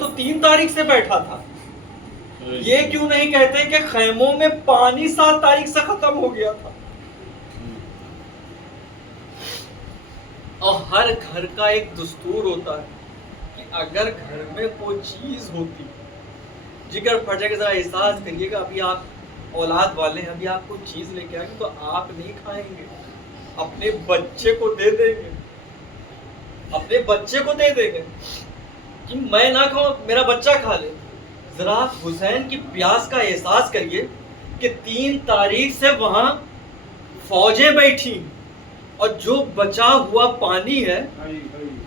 تو 3 تاریخ سے بیٹھا تھا. یہ کیوں نہیں کہتے کہ خیموں میں پانی 7 تاریخ سے ختم ہو گیا تھا؟ اور ہر گھر کا ایک دستور ہوتا ہے کہ اگر گھر میں کوئی چیز ہوتی، جگر پھٹے کے ذرا احساس کریے گا، ابھی آپ اولاد والے ہیں، ابھی آپ کوئی چیز لے کے آئیں گے تو آپ نہیں کھائیں گے، اپنے بچے کو دے دیں گے، اپنے بچے کو دے دیں گے کہ میں نہ کھاؤں میرا بچہ کھا لے. ذرا حسین کی پیاس کا احساس کریے کہ 3 تاریخ سے وہاں فوجیں بیٹھی اور جو بچا ہوا پانی ہے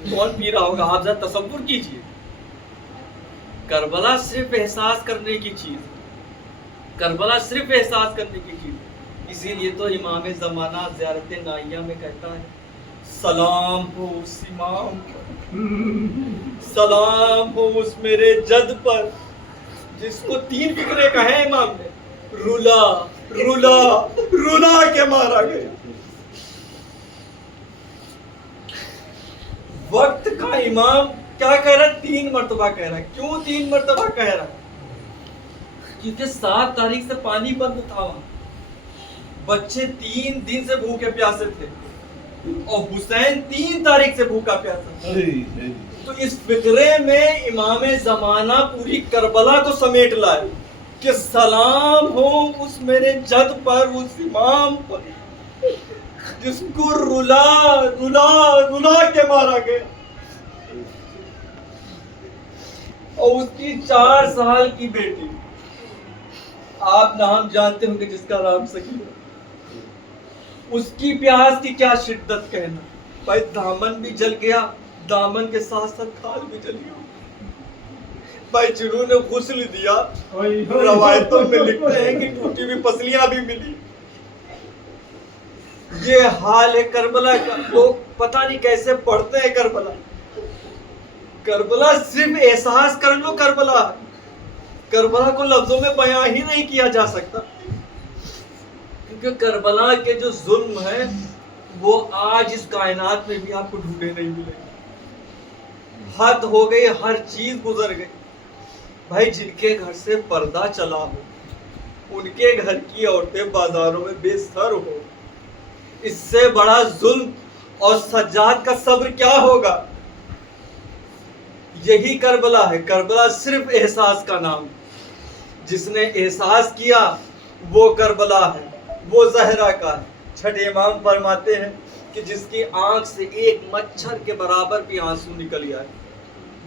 کون پی رہا ہوگا؟ آپ ذرا تصور کیجئے. کربلا صرف احساس کرنے کی چیز، کربلا صرف احساس کرنے کی چیز. اسی لیے تو امام زمانہ زیارت نائیہ میں کہتا ہے سلام ہو اس امام پر، سلام ہو اس میرے جد پر جس کو 3 فکرے کہیں امام نے، رلا رلا رلا کے مارا گیا. وقت کا امام کیا کہہ رہا ہے؟ 3 مرتبہ کہہ رہا ہے. کیوں 3 مرتبہ کہہ رہا ہے؟ کیونکہ 7 تاریخ سے پانی بند تھا وہاں، بچے 3 دن سے بھوکے پیاسے تھے اور حسین 3 تاریخ سے بھوکا پیاسا تھا. تو اس فکرے میں امام زمانہ پوری کربلا کو سمیٹ لائے کہ سلام ہو اس میرے جد پر، اس امام پر جس کو رلا رلا رلا کے مارا گیا. اور اس کی 4 سال کی بیٹی، آپ نام جانتے ہوں گے جس کا نام سکینہ، اس کی پیاس کی کیا شدت کہنا. بھائی دامن بھی جل گیا، دامن کے ساتھ ساتھ کھال بھی جل گیا. بھائی جنہوں نے غسل دیا روایتوں میں لکھتے ہیں کہ ٹوٹی ہوئی پسلیاں بھی ملی. یہ حال ہے کربلا کا. لوگ پتہ نہیں کیسے پڑھتے ہیں کربلا. کربلا صرف احساس کر لو، کربلا ہے. کربلا کو لفظوں میں بیان ہی نہیں کیا جا سکتا، کیونکہ کربلا کے جو ظلم ہے وہ آج اس کائنات میں بھی آپ کو ڈھونڈے نہیں ملے گا. حد ہو گئی، ہر چیز گزر گئی. بھائی جن کے گھر سے پردہ چلا ہو، ان کے گھر کی عورتیں بازاروں میں بے سر ہو، اس سے بڑا ظلم اور سجاد کا صبر کیا ہوگا؟ یہی کربلا ہے. کربلا صرف احساس کا نام. جس نے احساس کیا وہ کربلا ہے، وہ زہرا کا ہے. چھٹے امام فرماتے ہیں کہ جس کی آنکھ سے ایک مچھر کے برابر بھی آنسو نکل آئے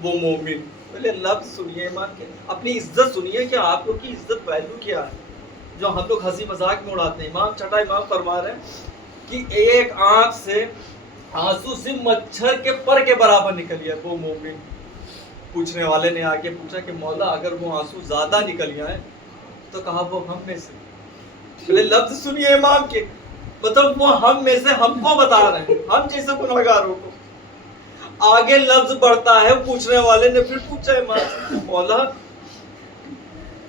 وہ مومن. پہلے لفظ سنیے امام کے، اپنی عزت سنیے کہ آپ لوگ کی عزت ویلیو کیا ہے جو ہم لوگ ہنسی مذاق میں اڑاتے ہیں. امام چھٹا امام فرما رہے ہیں کہ ایک آنکھ سے آنسو سے مچھر کے پر کے برابر نکل آئے وہ مومن. پوچھنے والے نے آگے پوچھا کہ مولا اگر وہ آنسو زیادہ نکل آئے تو کہا وہ ہم میں سے. پہلے لفظ سنیے امام کے، مطلب وہ ہم میں سے ہم کو بتا رہے ہیں، ہم جیسے گنہگاروں کو. آگے لفظ بڑھتا ہے، پوچھنے والے نے پھر پوچھا امام سے مولا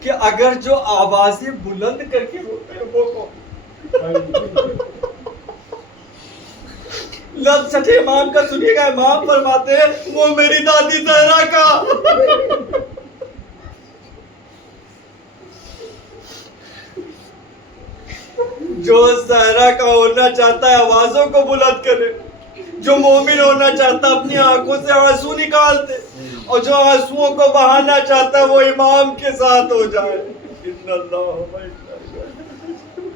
کہ اگر جو آوازیں بلند کر کے ہوتے ہیں وہ کون؟ لفظ چھٹے امام کا سنیے گا. امام فرماتے ہیں وہ میری دادی زہرا کا. جو زہرا کا ہونا چاہتا ہے آوازوں کو بلند کرے، جو مومن ہونا چاہتا ہے اپنی آنکھوں سے آنسو نکال دے، اور جو آنسوؤں کو بہانا چاہتا ہے وہ امام کے ساتھ ہو جائے.